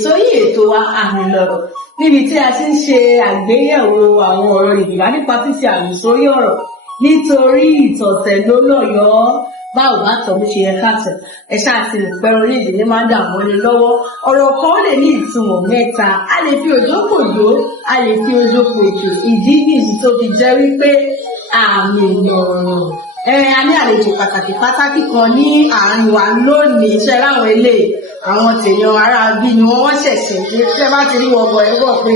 ètò yìí ètò wa àmì lọ̀rọ̀ níbi tí a ti ń ṣe àgbéyẹ̀wò àwọn ọ̀rọ̀ Yorùbá nípa fífi àmì sórí ọ̀rọ̀ nítorí ìtọ̀tẹ̀ ló lọ́yọ̀ọ́ báwo bá tọ̀ bó ṣe yẹ káàtọ̀ ẹ ṣáà ti rò pé orílẹ̀-èdè ní máa ń dààmú ẹni lọ́wọ́ ọ̀rọ̀ kan lè ní ìtumọ̀ mẹ́ta a lè fi òjò pòjò a lè fi òjò pòjò ìdí nìyí tó fi jẹ́ wípé àmì lọ̀rọ̀ a ní àlejò pàtàkì kan ní àárín wa lónìí iṣẹ́ láwọn eléyìí àwọn tèèyàn ará bí ni wọ́n ṣẹ̀ṣẹ̀ dé tí ẹ bá ti rí wọn bọ̀ ẹ bọ̀ pé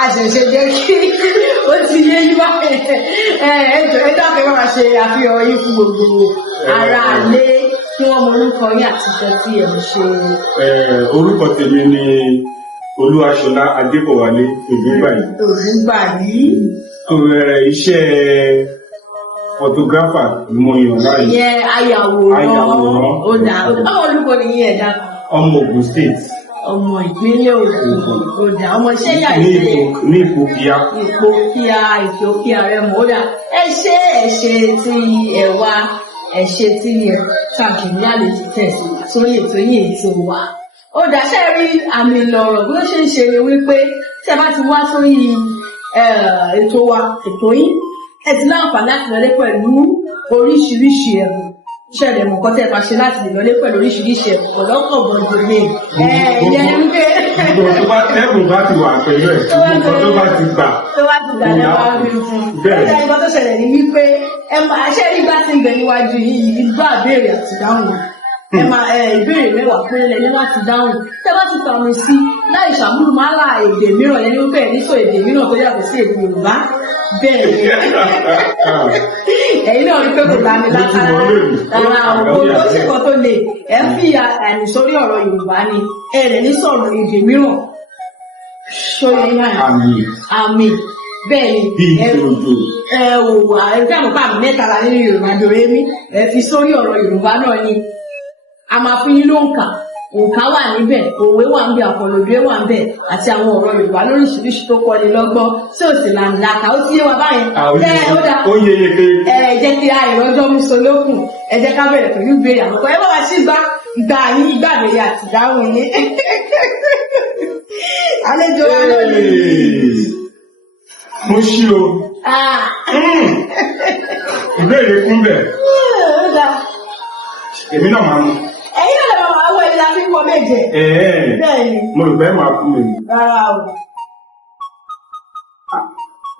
a ṣẹ̀ṣẹ̀ jẹ́ kí ó ti yé yí bá ẹ dákẹ́ bá máa ṣe àfihàn yín fún gbogbo ará ilé kí wọ́n mọ orúkọ yín àtijọ́ tí ẹ̀ ń ṣe. Orúkọ tèmi ni Olúwaṣọlá Adébọ̀wálé Ògúngbàyí. Iṣẹ́ photographer mo yàn láàyè. Ìyẹn ayàwòrán. Ó dà báwo olúkọ nìyí ẹ̀dá kan. Ọmọ Ògùn State. Ọmọ ìpínlẹ̀ Ògùn. Ó dà ọmọ iṣẹ́ yà ní Ipokia. Ìpòkíà rẹ̀ mọ̀ ó dà. Ẹ ṣe tí ẹ wá ẹ ṣe tí ẹ tàbí ní àlejò tẹ̀sí sórí ètò yìí ètò wa. Ó dà ṣe rí àmì lọ̀rọ̀ bí ó ṣe ń ṣe ni wípé tí ẹ bá ti wá sórí ètò wa ètò yìí ẹ ti láǹfààní láti lọlé pẹ̀lú oríṣiríṣi ẹ̀bùn ṣẹlẹ̀ mọ̀kọ́ tẹ́ bá ṣe láti lọlé pẹ̀lú oríṣiríṣi ẹ̀bùn ọ̀lọ́kọ̀ bọ̀dọ̀ mi ìyẹn ní wípé. Ẹ̀bùn bá ti wà pẹ̀lú ẹ̀ tó bá ti gbà. lẹ́wà rí fún. Ẹ̀ka ìgbà tó ṣẹlẹ̀ ní wípé ṣé nígbà tí ń bẹ níwájú yìí ìgbà béèrè àti dáhùn ìbéèrè mẹ́wàá péré lẹ́ni láti dáhùn tẹ́ bá ti fàmì sí láì ṣàmúlò máa la èdè mìíràn lẹ́ni wípé ẹ̀ níṣò èdè mìíràn tó yàtọ̀ sí èdè Yorùbá bẹ́ẹ̀ ẹ̀yin náà rí pé kò bá mi látara àwọn olóṣèkọ́ tó lè ẹ̀ fi àmì sórí ọ̀rọ̀ Yorùbá ni ẹ̀ lẹ́ ní sọ̀rọ̀ èdè mìíràn sórí àmì bẹ́ẹ̀ ni ẹ̀wò ẹ̀fẹ́ àmọ́pá àmì mẹ́ta la nínú Yorùbá dòrè mí ẹ̀ fi sórí ọ̀rọ̀ Yorùbá náà ni a máa fi yín lóǹkà òǹkà wà níbẹ̀ òwe wà ń bẹ àpọ̀lọ́dé wà ń bẹ àti àwọn ọ̀rọ̀ Yorùbá lóríṣiríṣi tó kọ́ni lọ́gbọ́n tí ò sì làǹdàkà ó ti yé wa báyẹn. Ó dá jẹ́ kí àìrọ́jọ́ mú so lókun ẹ jẹ́ ká bẹ̀rẹ̀ pẹ̀lú ìbéèrè àkọ́kọ́ ẹ bá wa sí ìgbà yín ìgbà àbẹ̀yẹ àti ìdáhùn yín. Àlejò wa lónìí. Mo ṣí o. Ìbéèrè kún bẹ̀. Èmi náà máa mú. Ẹ̀yin náà lè máa wọ ẹni láti kọ méje. Bẹ́ẹ̀ni. Mo rò bẹ́ẹ̀ máa kú mi. Rárá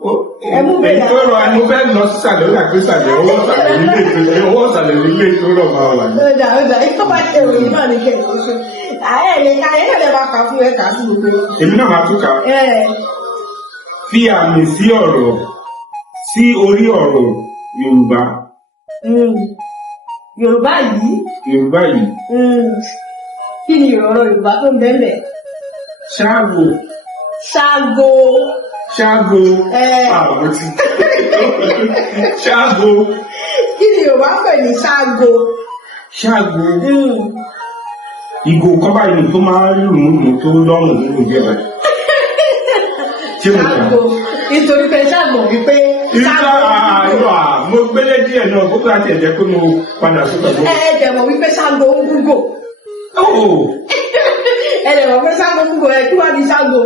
o. Ẹ̀mú bẹ́ẹ̀ tó rọ ni mo fẹ́ lọ sísàlẹ̀ ó dàgbé sàlẹ̀ owó sàlẹ̀ nílé tó rọ̀ máa wà ní. Ó dà ikọ́ bá ṣe ìròyìn náà ní kẹ̀kẹ́ ṣe. Ẹ̀yin náà lè máa kà fún ẹ̀ka sí gbogbo. Èmi náà máa tún kà. Fi àmì sí ọ̀rọ̀ sí orí ọ̀rọ̀ Yorùbá. Yorùbá yìí. Kí ni ọ̀rọ̀ Yorùbá tó ń bẹ́ẹ̀ bẹ́ẹ̀? Ṣáàgò. Àwọn ti. Ṣáàgò. Kí ni Yorùbá pè ní ṣáàgò? Ìgò kan báyìí tó máa ń lùmùlù tó lọ́rùn nínú ìjẹba. Ṣáàgò. Nítorí pé ṣáàgò wípé. Mo gbélé díẹ̀ náà kó tó láti ẹ̀jẹ̀ pé mo padà sókè. Ẹ̀jẹ̀ mọ̀ wípé ṣáàgò ń gúgò. Ẹ̀jẹ̀ mọ̀ pé ṣáàgò ń gúgò kí wá ní ṣáàgò.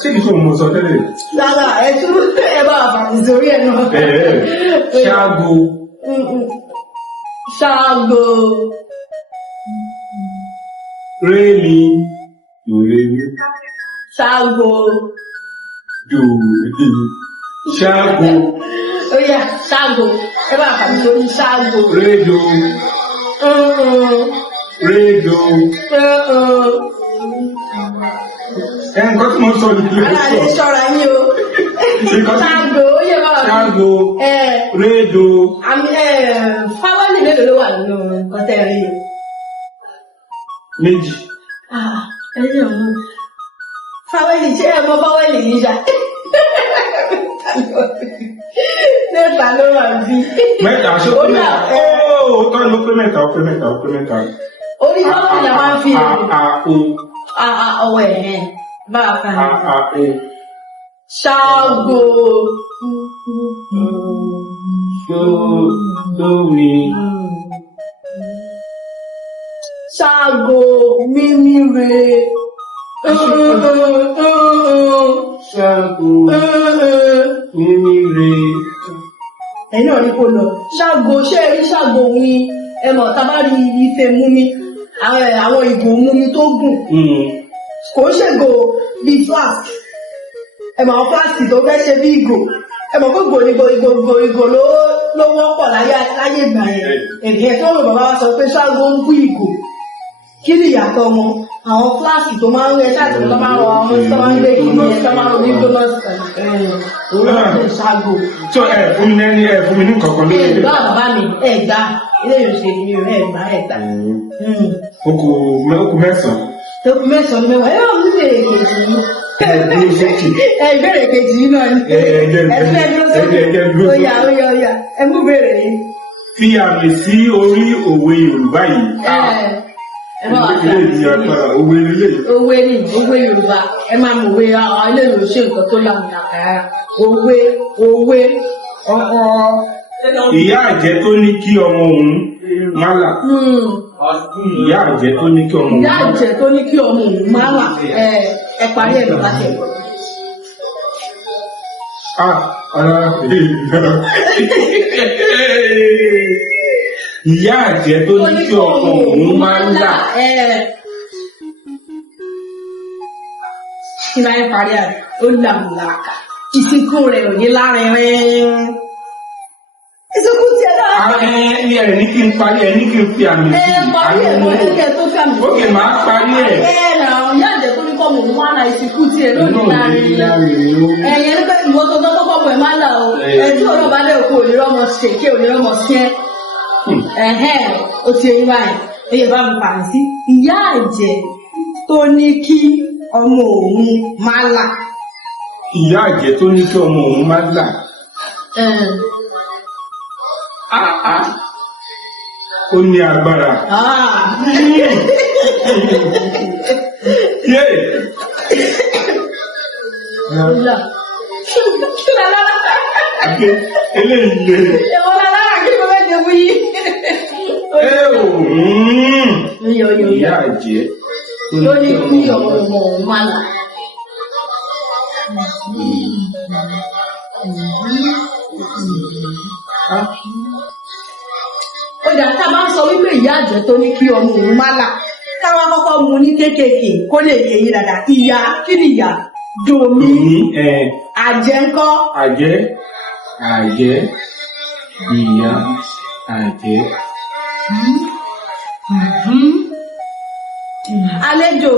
Ṣé kìí fún mo sọ tẹ́lẹ̀? Lára ẹ bá àfàmì sórí ẹ̀ náà. Ṣáàgò. Rémi Dòrémi. Ṣáàgò. Dòrémi. Ṣáàgò. Ó yá ṣáàgò. Ẹ bá àfàmì sórí ṣáàgò. Rédò. Nǹkan tí mo sọ ní ilé sọ. Aláàlẹ́ ṣọ́ra yín o. Ṣáàgò ó yẹ bá wà. Ṣáàgò. Rédò. Fáwọ́lì mélòó ló wà nínú ọ̀tẹ̀ rí o? Méjì. Ẹ̀yìn ọ̀hún. Fáwọ́lì ṣé ẹ mọ fáwọ́lì yìí ṣá? Mẹ́ta ló wà bí. Mẹ́ta ṣó pé mẹ́ta. Tọ́ ló pé mẹ́ta. Orí fáwọ́lì la máa ń fi. Ọwọ́ ẹ̀ bá a fa ẹ̀. Ṣáàgò. Sómi. Ṣáàgò. mímí re. Ṣágo mímí re. Ẹ̀yin náà ní kò lọ. Ṣágo ṣé ẹ rí ṣágo mi? Ẹ mọ̀ tá a bá rí ife mú mi, àwọn ìgò mú mi tó gùn. Kò ń ṣègò bíi flask. Ẹ mọ̀ àwọn flask tó fẹ́ ṣe bí ìgò. Ẹ mọ̀ pé ìgò ló wọ́pọ̀ láyé ìgbà yẹn. Ènìyàn tó rò bàbá wa sọ pé ṣágo ń kú ìgò. Kí ni ìyàtọ̀ wọn? Àwọn fúláàsì tó máa ń rẹ ṣáàtì tó máa ń rọ àwọn tó máa ń gbé kí ni ẹ tó máa ń rọ ní gbónọ́sì olóòtú ṣáàgò. Tó fún mi ní fún mi ní kankan lórí ilé. Ẹ̀gbá bàbá mi ẹ̀gbá ilé ìròṣè mi ò ẹ̀gbá. Oko mẹ́sàn-án. Oko mẹ́sàn-án mẹ́wàá ẹ máa mú ìbéèrè kejì yìí. Ìbéèrè kejì yìí náà ni. Ó mú ìbéèrè yìí. Fi àmì sí orí òwe Yorùbá yìí. Òwe Yorùbá ẹ máa mọ òwe ilé ìwé ṣe nǹkan tó lámùdàkàrà òwe ìyá àjẹ́ tó ní kí ọmọ òun má là. Ìyá àjẹ́ tó ní kí ọmọ òun má là ẹ parí ẹ̀ lọ́ba tẹ̀. Ìyá àjẹ́ tó ní kí ọmọ òun máa ń là. Kí máa ń parí àrẹ, ó làmùlàkà. Ìsìnkú rẹ̀ ò ní lárinrin. Ìsìnkú ti ẹ̀ náà. Ní ẹ̀ ní kí n parí ẹ̀ ní kí n fi àmì sí. Parí ẹ̀ mọ́ ẹ̀kẹ́ tó fi àmì sí. Ókè máa parí ẹ̀. Ìyá àjẹ́ tó ní kọ́ mọ̀ ń wá náà ìsìnkú ti ẹ̀ ló ní lárinrin. Ẹ̀yẹn ní pé ìwọ tó tọ́kọ́ pọ̀ ẹ̀ máa là o. Ẹ̀jú ọ̀rọ̀ bá lẹ́ òkú ònírọ́mọ ṣèké ònírọ́mọ sí ẹ́. Ó ti ẹyin báyìí ẹyẹ bá mi pàmì sí ìyá àjẹ́ tó ní kí ọmọ òun má là. Ìyá àjẹ́ tó ní kí ọmọ òun má là. Ó ní agbára. Eléyìí lè. Ìyá àjẹ́ tó ní kí ọmọ òun má là. Ó dà tá a bá ń sọ wípé ìyá àjẹ́ tó ní kí ọmọ òun má là káwá kọ́kọ́ mu ní kéékèèké kó lè yé yín dáadáa. Ìyá kí ni ìyá? Dòmí. Àjẹ́ ńkọ́? Àjẹ́ ìyá àjẹ́. Àlejò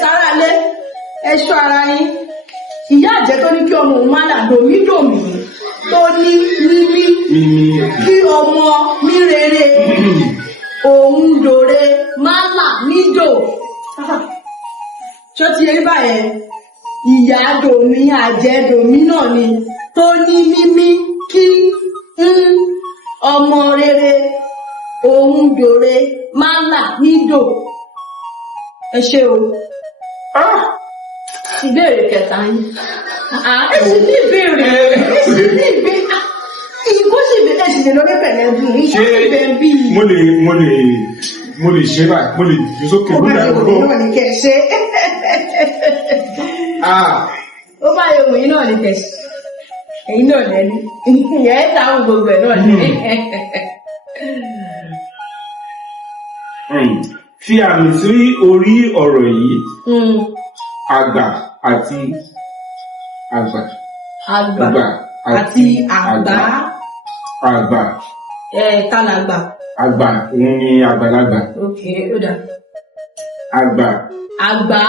sára alẹ́ ẹ ṣọ́ ara yín. Ìyá àjẹ́ tó ní kí ọmọ òun má là dòmí tó ní mímí kí ọmọ mi rere òun dòre má là nídò. Ṣó ti yé báyẹn? Ìyá dòmí àjẹ́ dòmí náà ni tó ní mímí kí ọmọ rere òun dòre má là nídò. Ẹ ṣé o. Ìbéèrè kẹta yín. Ẹ sì ní ìbéèrè. Ìbò sì bẹ̀rẹ̀ sì lè lórí pẹ̀lẹ́ bí i. Ṣé bí i. Mo lè ṣe báyìí, mo lè jù sókè ní ìdájọ́. Ó bá yẹ kẹ̀ ṣe. Ó bá yẹ òun yìí náà ní kẹ̀ ṣe. Ẹ̀yin náà lẹ́nu. Ìyẹn ẹ̀ táwọn gbogbo ẹ̀ náà ní. Fi àmì sí orí ọ̀rọ̀ yìí. Àgbà àti àgbà. Àgbà àti àgbà. Àgbà. Tálàgbà. Àgbà òun ni àgbàlagbà. Ok, ó dà. Àgbà. Àgbà.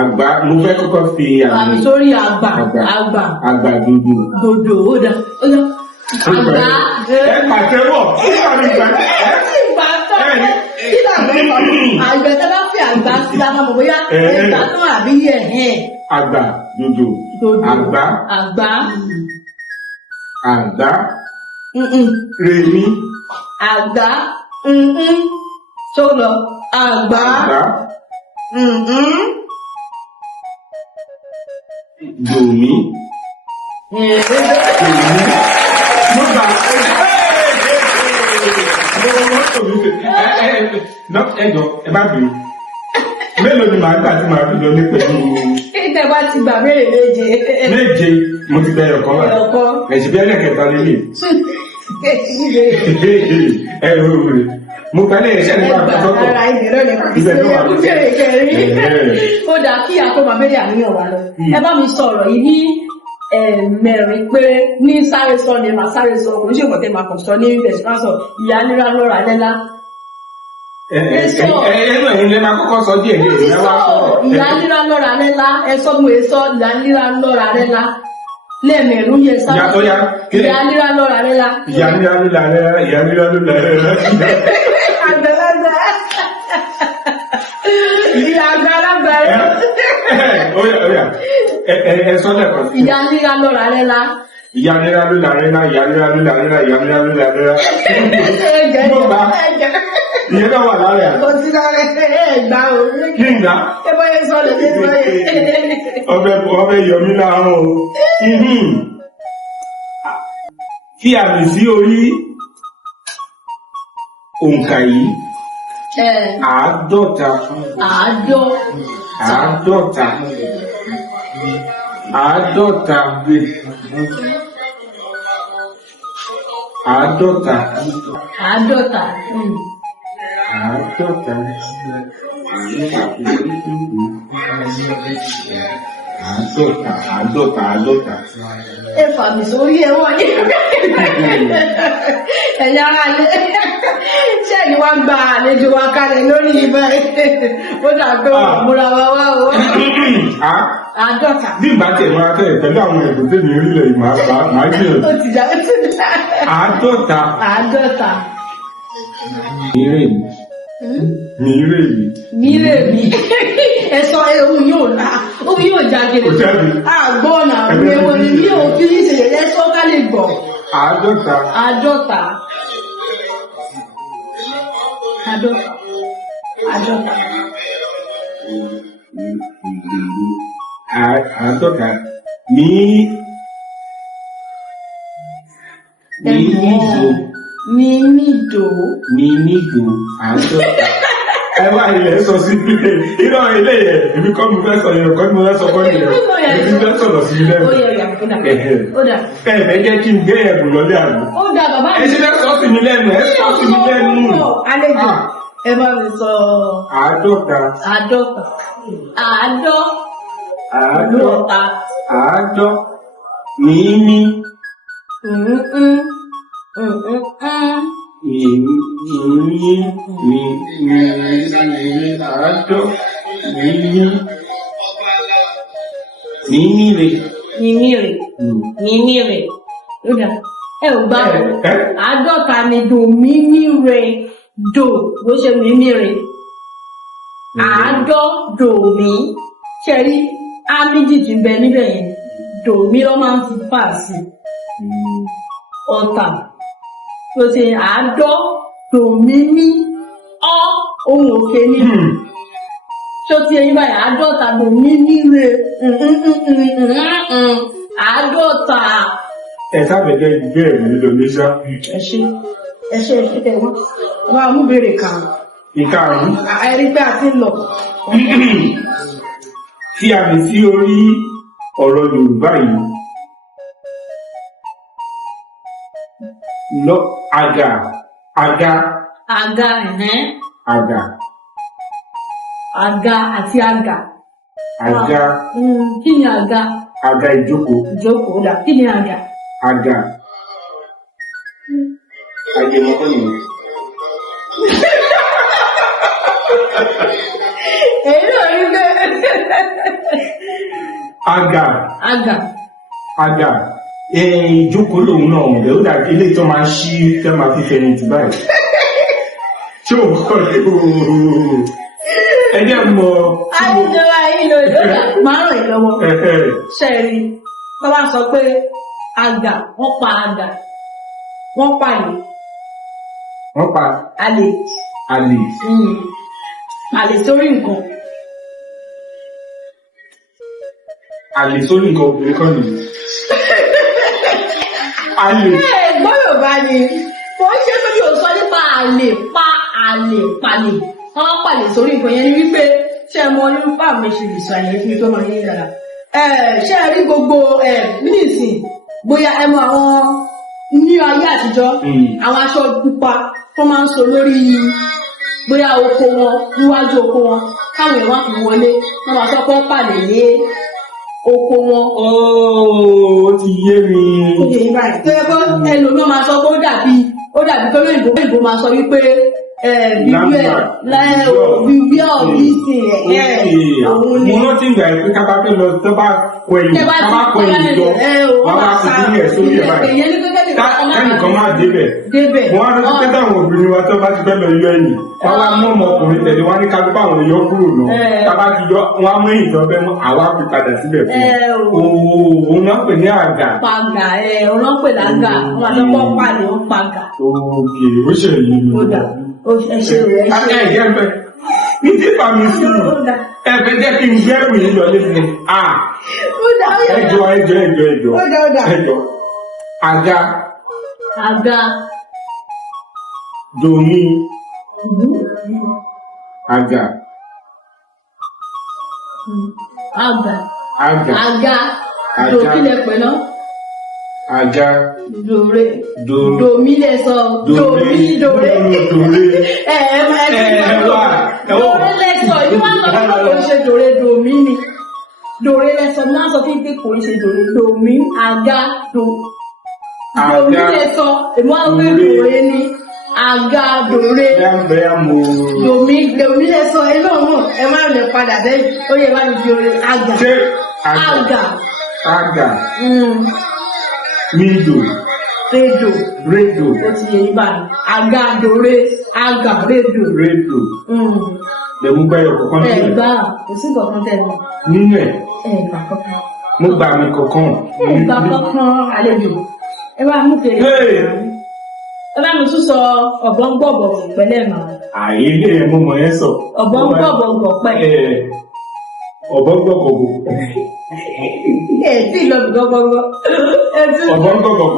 Àgbà mo fẹ́ kọ́kọ́ fi àmì sórí àgbà. Àgbà dòdò. Dòdò ó dà. Àgbà. Pàtẹ́wọ̀. Àgbẹ̀ tó bá fi àgbà sí lámà mọ̀ bóyá ẹ̀gbà tó àbí yẹ̀. Àgbà dòdò. Àgbà. Àgbà. Rèmí. Àgbà. Tó lọ. Àgbà. Dòmí. Mo gbà. ẹjọ́ ẹ bá bèrè mélòó ni màá gbà tí màá fi lọ ní pẹ̀lú. Ìtẹ̀ bá ti gbà béèrè méje. Méje mo ti bẹ̀rẹ̀ ọ̀kan wá. Ẹ̀sìn bí ẹlẹ́kẹta lélẹ̀. Ẹ ò rè mo gbálẹ̀ ẹ̀ṣẹ́ nípa àkọ́kọ́. Ara ìbẹ̀rẹ̀ rẹ̀ kò sí ẹ̀kú jẹ́rẹ̀ kẹrin. Ó dà kí àkóbá béèrè àníyàn wa lọ. Ẹ bá mi sọ̀rọ̀ yìí ní mẹ́rin pé ní sáré sọ ni màá sáré sọ kò ní ṣe ìmọ̀tẹ́ màá kàn sọ ní ìfẹ̀sùn ìyá nira lọ́ra lẹ́la. Ẹ̀ẹ́nà ilé máa kọ́kọ́ sọ díẹ̀ díẹ̀ ìyá wa sọ̀rọ̀. Ìyá nira lọ́ra lẹ́la ẹ̀sọ́ mo èso ìyá nira lọ́ra lẹ́la lẹ́ẹ̀mẹ̀rún yẹ sáré. Ìyá nira lọ́ra lẹ́la. Ìyá nira lọ́ra lẹ́la. Ìyá nira lọ́ra lẹ́la. Àgbàlagbà. Ìyá àgbàlagbà rẹ̀. Oya ẹ sọ lẹ́kọ̀ọ́. Ìyá nira lọ́ra lẹ́la. Ìyá nira lọ́ra lẹ́la. Ìyá nira lọ́ra lẹ́la. Ìyá nira lọ́ra lẹ́la. Ìyẹn náà wà lára ẹ̀. Ó ti lára ẹ̀gbá o. Kí n gbà? Ẹ bọ́ yẹn sọ̀rọ̀ ṣe sọ yẹn. Ọbẹ̀ yọmí láàárọ̀ o. Fi àmì sí orí òǹkà yìí. Àádọ́ta. Àádọ́ta. Àádọ́ta. Àádọ́ta. Àádọ́ta. Àádọ́ta. Àádọ́ta. Ẹ fà mí sórí ẹ̀wọ̀n ní. Ẹ̀yà ara lé. Ṣé ẹ̀yin wá gba àlejò wa kalẹ̀ lórí ibà ó dàgbé òmùra wa wá o. Àádọ́ta. Bí ìgbà tẹ̀ máa tẹ̀ pẹ̀lú àwọn ẹ̀bùn tẹ̀lé orílẹ̀ yìí máa gbìyànjú. Ó ti jà ó ti jà. Àádọ́ta. Àádọ́ta. Mìírè mi. Ẹ sọ ohun yóò la, ohun yóò jáde. Àgbọ̀nà àwọn ẹ̀wọ̀n ni mi ò fi ní ìṣẹ̀lẹ̀ ẹ sọ ká lè gbọ̀. Àádọ́ta. Àádọ́ta. Àádọ́ta. Àádọ́ta. Àádọ́ta. Mímídò. Àádọ́ta. Ẹ wá ilẹ̀ sọ sí pípé. Irọ́ ilé yẹn, èmi kọ́ mi fẹ́ sọ yẹn, kọ́ mi fẹ́ sọ kọ́ nìyẹn. Èmi fẹ́ sọ̀rọ̀ sí ilé. Ó yẹ ó dà. Ẹ jẹ́ kí n gbé ẹ̀bùn lọ́lé àná. Ó dà bàbá mi. Ẹ ṣe fẹ́ sọ sí mi lẹ́nu, ẹ sọ sí mi lẹ́nu. Àlejò, ẹ bá mi sọ. Àádọ́ta. Àádọ́ta. Àádọ́. Mímí. Àádọ́. Mímíre. Ó dà. Ẹ ò gbà ó. Àádọ́ta ni dò mímíre. Dò bó ṣe mímíre. Dò mí. Ṣé rí á méjì tí ń bẹ níbẹ̀ yẹn? Dò mí lọ́ máa ń fi fà sí. Ọ̀tà. Tó ṣe dò mímí. Ohun òkè ní. Ṣó ti ẹyin báyìí àádọ́ta dò mímíre. Àádọ́ta. Ẹ sábẹ̀jẹ̀ ìbéèrè mi lò ní sá. Ẹ ṣe tẹ̀ wọ́n. Wọ́n á mú béèrè kan. Ìkarùn-ún. Ẹ rí pé a ti ń lọ. Fi àmì sí orí ọ̀rọ̀ Yorùbá yìí. Àga. Àga àti àga. Àga. Kí ni àga? Àga ìjókòó. Ìjókòó dà. Kí ni àga? Àga. Àjẹmọ́kọ́ nìyẹn. Èyí náà rí bẹ́ẹ̀. Àga. Ìjókòó lòun náà ọ̀rẹ́ ó dàbí ilé tó máa ń ṣí fẹ́ máa fi fẹ́ni jù báyìí. Ṣé o kọ́ ní ooo? Ẹjẹ́ mọ̀. Ayéjọba yìí ló dọ́dà máa ràn yín lọ́wọ́. Ṣẹ́ẹ̀rí, tó bá sọ pé àgà, wọ́n pa àgà, wọ́n pa yìí. Wọ́n pa. Àlè. Àlè sórí nǹkan. Àlè sórí nǹkan obìnrin kan nìyí. Àlè. Gbọ́ Yorùbá ni. kò ń ṣe pé mi ò sọ nípa àlè palè wọ́n palè sórí nǹkan yẹn ni wípé ṣé ẹ mọ irú bá mi ṣe lè sọ àyè fún mi tó máa yé dára ṣé ẹ rí gbogbo nísìn bóyá ẹ mọ àwọn ní ayé àtijọ́ àwọn aṣọ pupa tó máa ń so lórí bóyá oko wọn níwájú oko wọn káwọn èèyàn fi wọlé wọ́n máa sọ pé wọ́n palè lé oko wọn. Ó ti yé mi. Ó yẹ yín báyìí. Tó yẹ kó ẹlòmíràn máa sọ pé ó dàbí tó lóyìnbó máa sọ wípé beware of this thing. Mo rántí ìgbà pé ká bá fẹ́ lọ tó bá kọ ẹ̀yìn lọ wọ́n bá ti dín ẹ̀ sórí ẹ̀ báyìí. Kẹ́nìkan máa débẹ̀. Mo wá rántí pé táwọn obìnrin wa tó bá ti fẹ́ lọ yọ ẹ̀yìn wọ́n wá mú ọmọkùnrin tẹ̀lé wọ́n ní ká bá àwọn yọ kúrò lọ. Tá bá ti yọ wọ́n á mú èyí tó fẹ́ mú àwa fi padà síbẹ̀ fún òun náà pè ní àgà. Pàgà òun náà pè lágà wọ́n máa lọ́pọ̀ pàdé wọ́n pàgà. Òkè ó ṣe èyí ni. Ní tí bàmí sí ẹ̀fẹ̀ jẹ́ kí n gbẹ́rù yìí lọ lé mi. Ẹjọ́. Àga. Domi. Àga. Dòkílẹ̀ pẹ̀lú. Àga. Dòre. Domi lẹ sọ. Domi dòre. Dòre lẹ sọ. Yín wá sọ fún kò ń ṣe dòre domi ni. Dòre lẹ sọ. Má sọ fún kò ń ṣe dòre domi. Àga. Domi lẹ sọ. Èmi wá pé dòre ni. Àga dòre. Domi lẹ sọ. Ẹ náà mọ̀ ẹ má lè padà bẹ́ẹ̀. Ó yẹ wá ní fi orin. Àga. Rédò. Ó ti yẹ ibà. Àga dòre. Àga rédò. Lẹ̀mú gbá ẹ̀kọ́ kan tẹ̀lé. Ẹ̀gbá. Kò sí kankan tẹ̀lé. Nínú ẹ̀. Ẹ̀gbá kankan. Mo gbà mí kankan. Ẹ̀gbá kankan àlejò. Ẹ bá mú fèrè. Ẹ bá mi tún sọ ọ̀bọ̀n gbọ̀bọ̀ pẹ̀lẹ́ màá. Àyè ilé ẹ̀ mo mọ̀ ẹ́ sọ. Ọ̀bọ̀n gbọ̀bọ̀ pẹ̀. Ọ̀bọ̀n gbọ̀bọ̀. Tí lọ bí gbọ́gbọ́gbọ́. Ọ̀bọ̀n gbọ̀bọ̀.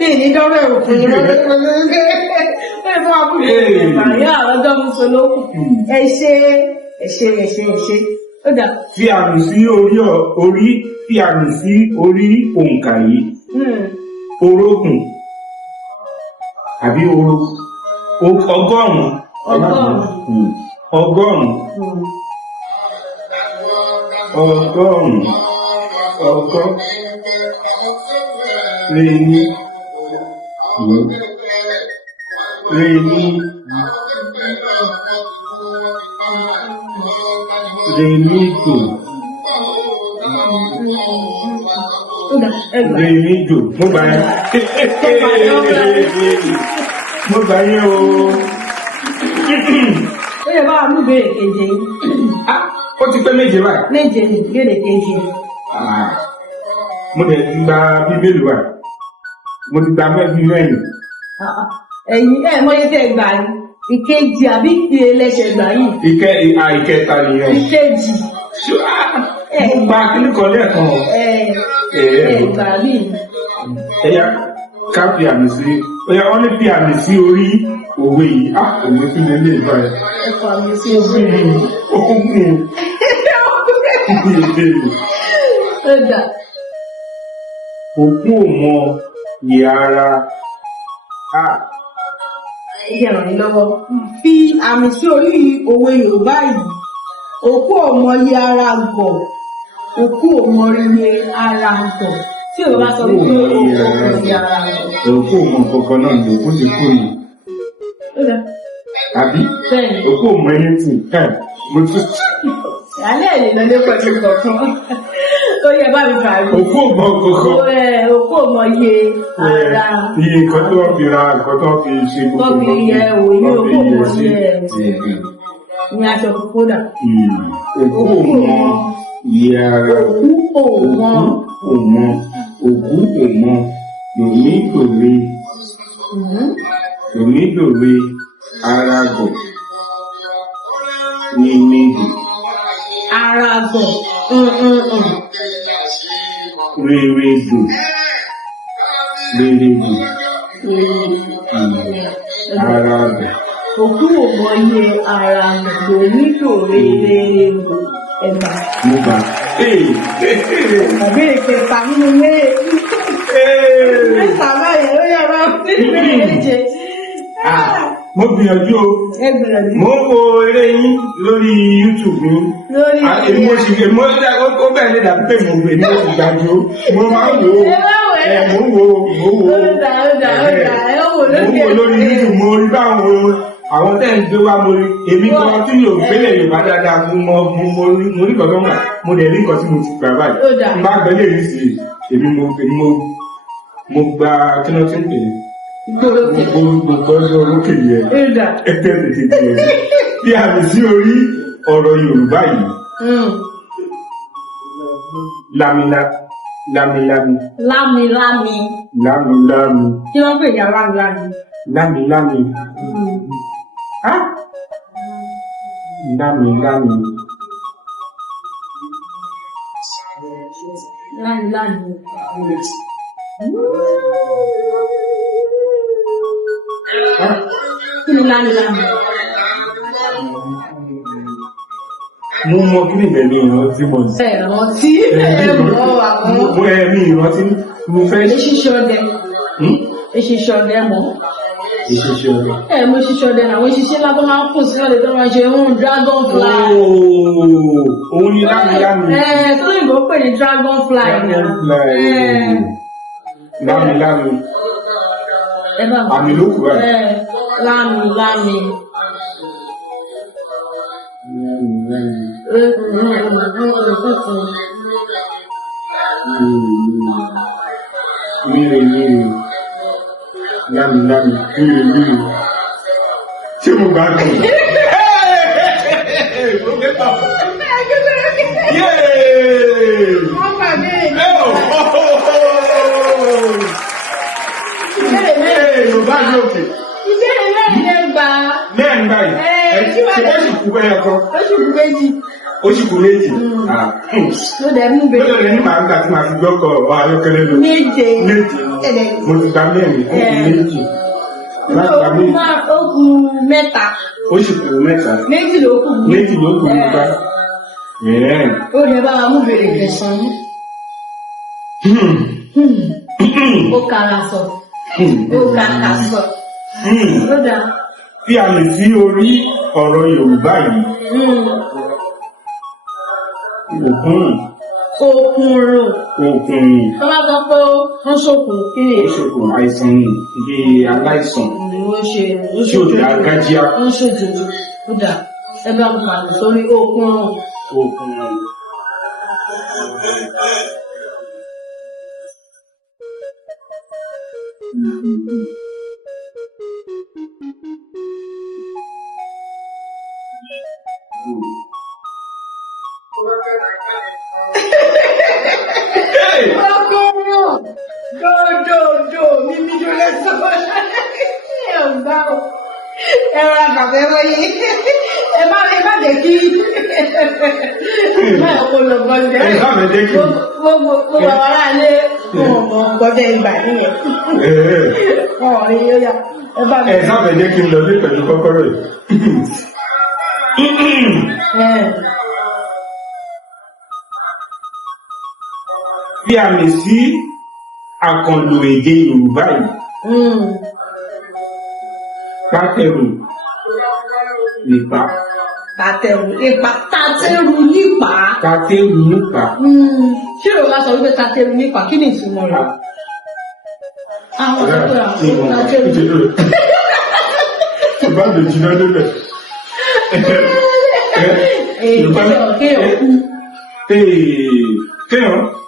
Ní ìdọ́rọ̀ òkú ni wọ́n fẹ́ fún abúlé ìpàdé ọjọ́ mùsùlùmí. Ẹ ṣe. Ó dà. Fi àmì sí orí òǹkà yìí. Orókùn. Àbí ọgọ́rùn-ún. Rémi. Mo gbà yẹn o. Ó yẹ bá mú bèrè keje. Ó ti pẹ́ méje báyìí. Méje ni bèrè keje. Mo lè ti gba bíbélì wa. Mo ti gba mẹ́rin. Ẹ̀yin mọ́yé tẹ́ gbà ní. Ìkejì àbí ẹlẹ́ṣẹ̀ gbà yìí. Ìkẹta nìyẹn. Ìkejì. Mo gba kíníkan lẹ́ẹ̀kan. Ẹ̀gbà mí. Ẹ̀yà ká fi àmì sí. Ẹ̀yà wọ́n ní fi àmì sí orí òwe yìí. Òwe tún lè lè bá ẹ. Ẹ fọ àmì sí orí. Ogun. Ó dà. Òkú ò mọ ìyá ara. Ìyá ràn mí lọ́wọ́. Fi àmì sí orí òwe Yorùbá yìí. Òkú ò mọ iye ara gọ̀. Òkú ò mọ iye ara gọ̀. Tí Yorùbá sọ wípé òkú ò mọ iye ara gọ̀. Òkú ò mọ kankan náà ni òkú ti kú yìí. Ó dà. Àbí? Bẹ́ẹ̀ni. Òkú ò mọ ẹni tì. Mo tún. Alẹ́ ìlú lọ ní pẹ̀lú kọ̀ọ̀kan. Ó yẹ bá mi fà rí. Òkú ò mọ kankan. Òkú ò mọ iye ara. Iye nǹkan tí wọ́n fi ra nǹkan tí wọ́n fi ṣe gbogbo. Wọ́n fi yẹ òwe ní òkú ò mọ iye ní aṣọ funfun dà. Òkú ò mọ iye ara. Òkú ò mọ. Yòmídòwe ara gọ̀. Mímídò. Ara gọ̀. Rérédò. Lérègbè. Ara rẹ̀. Òkú ò mọ iye ara lò nílò rere ẹ̀bà. Mo gbà. Àbí ìkẹta nínú mẹ́ta báyìí ó yára méje. Mo gbìyànjú o. Mo ń wo eré yín lórí YouTube mi. Mo bẹ̀rẹ̀ lè dàbí pé mo gbé ní ìgbàgbọ́. Mo máa ń wò ó. Mo ń wò lórí YouTube. Mo rí báwọn àwọn tẹ́ ń gbé wá mo rí. Èmi kan tí mi ò gbélé Yorùbá dáadáa mo rí nǹkan tó mọ̀. Mo dẹ̀ rí nǹkan tí mo ti gbà báyìí. N bá gbẹ́lẹ̀ rí sí èmi mo gba kí ló ti ń pè é. Gbogbo ọjọ́ olókè yẹn ẹgbẹ́ mi ti di ẹ̀rí. Bí àmì sí orí ọ̀rọ̀ Yorùbá yìí. Lámilámi. Kí wọ́n pè ní alámilámi? Lámilámi. Lámilámi. Kí ni lámilámi? Mo mọ kí ni ìbẹ̀lú ìrántí mọ̀ sí. Ìrántí ẹ̀mọ́ àwọn. Mo ẹ̀mí ìrántí mo fẹ́. Eṣiṣọ́dẹ. Eṣiṣọ́dẹ mọ́. Eṣiṣọ́dẹ. Mo ṣiṣọ́dẹ náà, àwọn eṣiṣẹ́ ńlá tó máa ń fò sílẹ̀ tó máa ṣe dragonfly. Òun ni lámilámi. Tó ìbò pè ní dragonfly. Lámilámi. Àmì ló kù ẹ̀. Lámilámi. Mire. Lámilámi. Mire. Ṣé mo gbà dùn? Yorùbá ní òkè. Ìbéèrè mẹ́rin lẹ́gbà. Mẹ́rin báyìí. Ṣé ó sì kú ẹyọ kan? Ó sì kú méjì. Ó sì kú méjì. Ló dẹ̀ mú bẹ́ẹ̀. Ló dẹ̀ ní màá gbà tí màá fi gbọ́kọ̀ ọ̀bá ayọ́kẹ́lẹ́ lọ. Méje. Mo ti gba mẹ́rin. Ó kú méjì. Ó kú mẹ́ta. Ó sì kú mẹ́ta. Méjì ló kù. Nígbà. Ó dẹ̀ bá wa mú bèrè kẹsàn-án. Ó kàrà sọ. Ó kàkà sọ. Ó dà. Fi àmì sí orí ọ̀rọ̀ Yorùbá yìí. Òkun. Tó bá sọ pé wọ́n ṣòkun kí ni? Ṣòkun àìsàn ni bí aláìsàn. Ṣé ò dá gájíá? Wọ́n ṣòjòjò. Ó dà. Ẹ bá mi pàdé sórí òkun. Ẹ̀rọ àgbàfẹ́ wáyé. Ẹ má jẹ́ kí. Má ọ̀pọ̀lọpọ̀ jẹ́. Gbogbo àwọn aráalé ọmọ gbọ́dọ̀ ìgbà nìyẹn. Ọ̀rẹ́ yóò yá. Ẹ sábẹ̀ jẹ́ kí n lọ sí pẹ̀lú kọ́kọ́rọ́ yìí. Fi àmì sí àkànlò èdè Yorùbá yìí. Tátẹrù nípa. Tátẹrù nípa. Ṣé o bá sọ wípé tátẹrù nípa kí ni ìtumọ̀ rẹ̀? Àwọn ọ̀sẹ̀ àwọn tátẹrù. Ìbá mi jìnnà débẹ̀.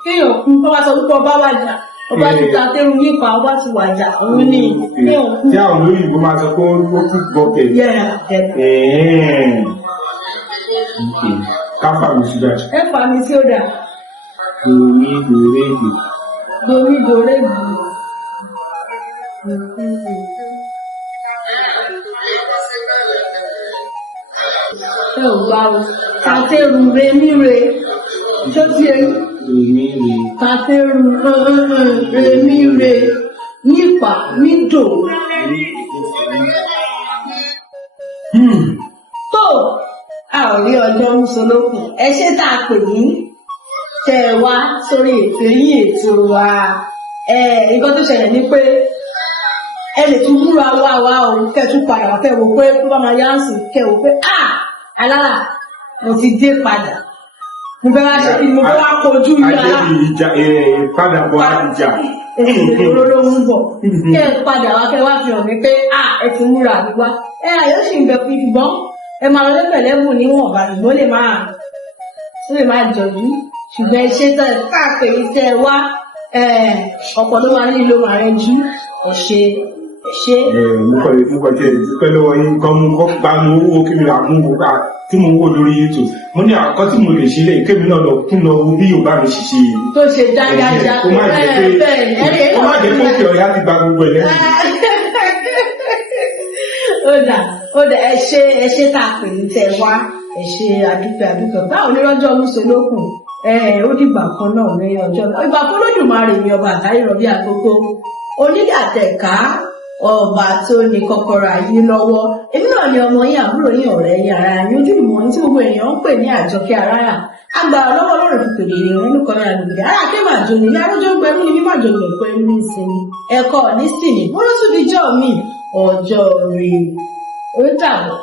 Kéèyàn kú tó bá sọ wípé ọba wàjà. Ọba ti tátẹrù nípa, ọba ti wàjà. Òun ni kéèyàn kú. Tí àwọn olóyìnbó máa sọ pé ó kú gbọ́kẹ̀. Ká fà mí sí dájú. Ẹ fà mí sí ó dà. Domi-dòrègì. Ẹ ò gbà o. Tátẹrù remire. Ṣó ti ẹ? Tátẹrù remire. nípa nídò. Tó a ò rí ọjọ́ mùsùlùkùn ẹ ṣe tá a pè ní tẹ wá sórí ètò yìí ètò wa nǹkan tó ṣẹlẹ̀ ni pé ẹ lè tún múra wá o kẹ́ tún padà wá kẹ́ wò pé tó bá máa yánsì kẹ́ wò pé alára mo ti dé padà mo fẹ́ wá ṣe mo fẹ́ wá kojú yàrá padà bọ̀ àjà olóró ń bọ̀ kẹ́ padà wá kẹ́ wá fi hàn mí pé ẹ ti múra àdúgbà àyọ̀ sì ń bẹ fún ìbọn ẹ máa lọ lẹ́pẹ̀lẹ́bù níwọ̀nba ìgbọ́n lè máa jọ̀jú ṣùgbọ́n iṣẹ́ tẹ́ káàkiri tẹ́ wá ọ̀pọ̀ ló máa nílò máa rẹ jú ẹ̀ṣẹ̀. mo kọ̀ jẹ́ ìdúpẹ́ lọ́wọ́ yín kan mú kọ́ gba mi owó kí mi rà mú wo ká tí mo wò lórí YouTube mo ní àkọ́ tí mo lè ṣe lè kémi náà lọ kí n lọ wo bí Yorùbá mi ṣiṣẹ́ yìí. tó ṣe dáadáa kó má jẹ́ pé òkè ọ̀yá ti gba gbogbo ẹ̀ lẹ́yìn. ó dà ẹ ṣe tá a pè ní tẹ wá ẹ ṣe àdúpẹ́ báwo ni lọ́jọ́ mùsùlùkùn ó dìgbà kan náà ní ọjọ́ ìgbà kan lódùmarè ní ọba àtàríran bí àkókò onídàtẹ̀ká ọba tó ní kọ́kọ́rọ́ ayé lọ́wọ́ èmi náà ni ọmọ yín àbúrò yín ọ̀rẹ́ yín ara yín ojú ìmọ̀ yín tí gbogbo èèyàn ń pè ní Àjọkẹ́ Aráyà agbára lọ́wọ́ lọ́rùn fi pèdè ìrìn inú kan náà lòdì ara kí màá jò ní ní arójó gbẹrú ni mímọ̀ jò ní ẹ̀kọ́ ẹ̀mí ìsinmi ẹ̀kọ́ nísìnyí wọ́n ló tún di jọ́ mi ọjọ́ rèé ó dàbọ̀.